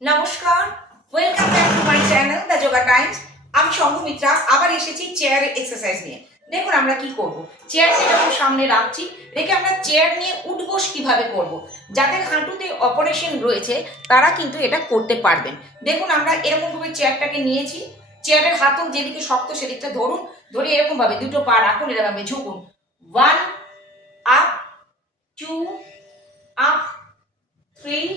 নমস্কার, welcome back to my channel the yoga Times. আমি সংঘমিত্রা আবার এসেছি চেয়ার এক্সারসাইজ নিয়ে। দেখুন আমরা কি করব। চেয়ারটা যখন সামনে রাখছি, রেখে আমরা চেয়ার নিয়ে উঠবোস কিভাবে করব। যাদের হাঁটুতে অপারেশন রয়েছে তারা কিন্তু এটা করতে পারবেন। দেখুন আমরা এরকমভাবে চেয়ারটাকে নিয়েছি, চেয়ারের হাতল যেদিকে শক্ত সেদিকটা ধরুন, ধরে এরকমভাবে দুটো পা রাখুন, এরকমভাবে ঝুঁকুন। 1 আপ, 2 আপ, 3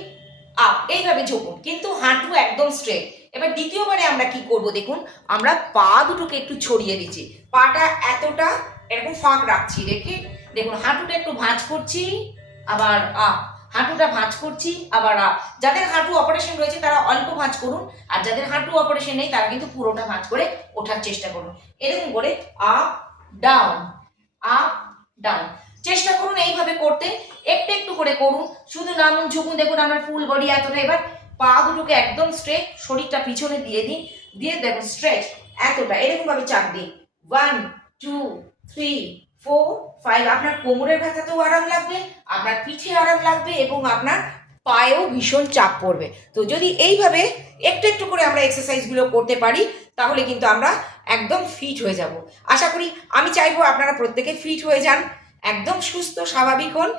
আপ, এইভাবে ঝুঁকুন, কিন্তু হাঁটু একদম স্ট্রেট। এবার দ্বিতীয়বারে আমরা কি করব, দেখুন আমরা পা দুটোকে একটু ছড়িয়ে দিচ্ছি, পাটা এতটা এরকম ফাঁক রাখছি, রেখে দেখুন হাঁটুটা একটু ভাঁজ করছি, আবার আপ, হাঁটুটা ভাঁজ করছি, আবার আপ। যাদের হাঁটু অপারেশন রয়েছে তারা অল্প ভাঁজ করুন, আর যাদের হাঁটু অপারেশন নেই তারা কিন্তু পুরোটা ভাঁজ করে ওঠার চেষ্টা করুন। এরকম করে আপ ডাউন, আপ ডাউন চেষ্টা করুন এইভাবে করতে। একটু একটু করে করুন, শুধু নামুন ঝুঁকুন। দেখুন আমার ফুল বডি এতটা। এবার পা দুটোকে একদম স্ট্রেট, শরীরটা পিছনে দিয়ে দিন, দিয়ে দেখুন স্ট্রেচ এতটা, এরকম ভাবে চাপ দিন। 1 2 3 4 5। আপনার কোমরের ব্যথাতেও আরাম লাগবে, আপনার পিঠে আরাম লাগবে, এবং আপনার পায়েও ভীষণ চাপ পড়বে। তো যদি এইভাবে একটু একটু করে আমরা এক্সারসাইজগুলো করতে পারি, তাহলে কিন্তু আমরা একদম ফিট হয়ে যাব। আশা করি, আমি চাইবো আপনারা প্রত্যেকে ফিট হয়ে যান, একদম সুস্থ স্বাভাবিক হন,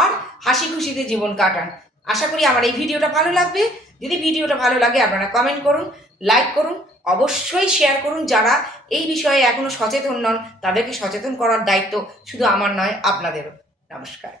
আর হাসি খুশিতে জীবন কাটান। আশা করি আমার এই ভিডিওটা ভালো লাগবে। যদি ভিডিওটা ভালো লাগে আপনারা কমেন্ট করুন, লাইক করুন, অবশ্যই শেয়ার করুন। যারা এই বিষয়ে এখনো সচেতন নন তাদেরকে সচেতন করার দায়িত্ব শুধু আমার নয়, আপনাদেরও। নমস্কার।